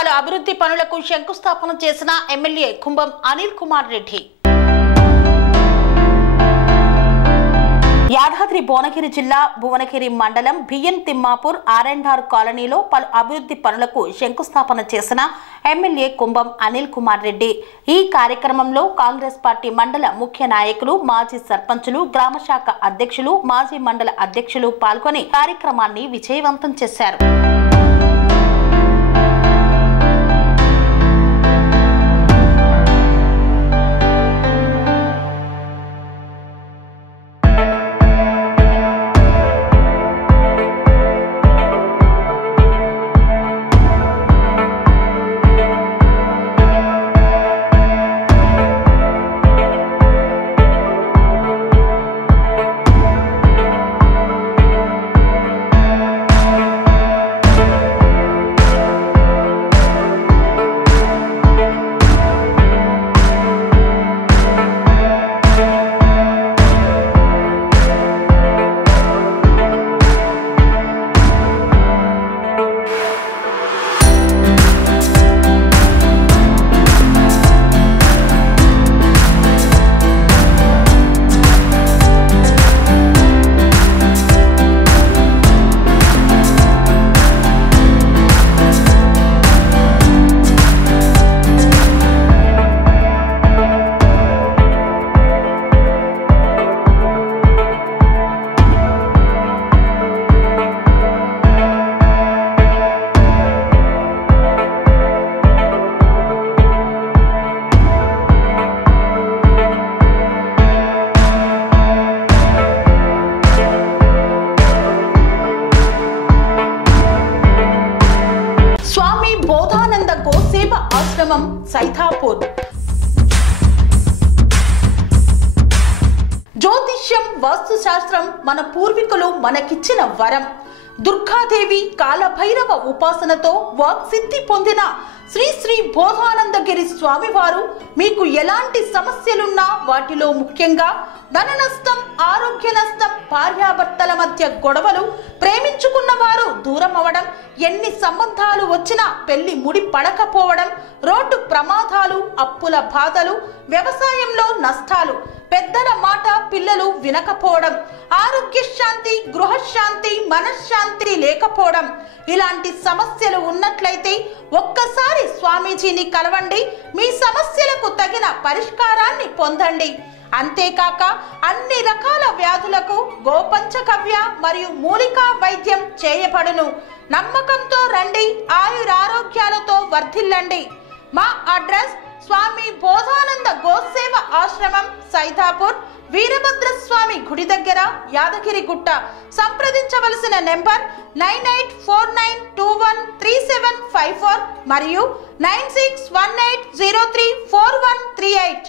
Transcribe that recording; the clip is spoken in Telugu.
పలు అభివృద్ధి పనులకు శంకుస్థాపన చేసిన ఎమ్మెల్యే కుంభం అనిల్ కుమార్ రెడ్డి. యాదాద్రి భువనగిరి జిల్లా భువనగిరి మండలం బిఎన్ తిమ్మాపూర్ ఆర్ఎండ్ఆర్ కాలనీలో పలు అభివృద్ధి పనులకు శంకుస్థాపన చేసిన ఎమ్మెల్యే కుంభం అనిల్ కుమార్ రెడ్డి. ఈ కార్యక్రమంలో కాంగ్రెస్ పార్టీ మండల ముఖ్య నాయకులు, మాజీ సర్పంచులు, గ్రామ శాఖ అధ్యక్షులు, మాజీ మండల అధ్యక్షులు పాల్గొని కార్యక్రమాన్ని విజయవంతం చేశారు. ఆశ్రమం సైథాపూర్. జ్యోతిష్యం, వాస్తుశాస్త్రం మన పూర్వీకులు మనకిచ్చిన వరం. దుర్గాదేవి, కాలభైరవ ఉపాసనతో వాక్సిద్ధి పొందిన శ్రీ శ్రీ బోధానందగిరి స్వామివారు మీకు ఎలాంటి సమస్యలున్నా, వాటిలో ముఖ్యంగా ధన నష్టం, ఆరోగ్య నష్టం, భార్యాభర్తల మధ్య గొడవలు, ప్రేమించుకున్న వారు దూరం అవడం, ఎన్ని సంబంధాలు వచ్చినా పెళ్లి ముడి పడకపోవడం, రోడ్డు ప్రమాదాలు, అప్పుల బాధలు, వ్యవసాయంలో నష్టాలు, పెద్దల మాట పిల్లలు వినకపోవడం, ఆరోగ్య శాంతి, గృహశాంతి, మనశ్శాంతి లేకపోవడం, ఇలాంటి సమస్యలు ఉన్నట్లయితే ఒక్కసారి స్వామీజీని కలవండి. మీ సమస్యలకు తగిన పరిష్కారాన్ని పొందండి. అంతేకాక అన్ని రకాల వ్యాధులకు గోపంచకవ్య మరియు మూలికా వైద్యం చేయబడును. నమ్మకంతో రండి, ఆయురారోగ్యాలతో వర్ధిల్లండి. మా అడ్రస్ స్వామి బోధానంద గోసేవ ఆశ్రమం, సైథాపూర్, వీరభద్రస్వామి గుడి దగ్గర, యాదగిరిగుట్ట. సంప్రదించవలసిన నెంబర్ 9849213754 మరియు 9618034138.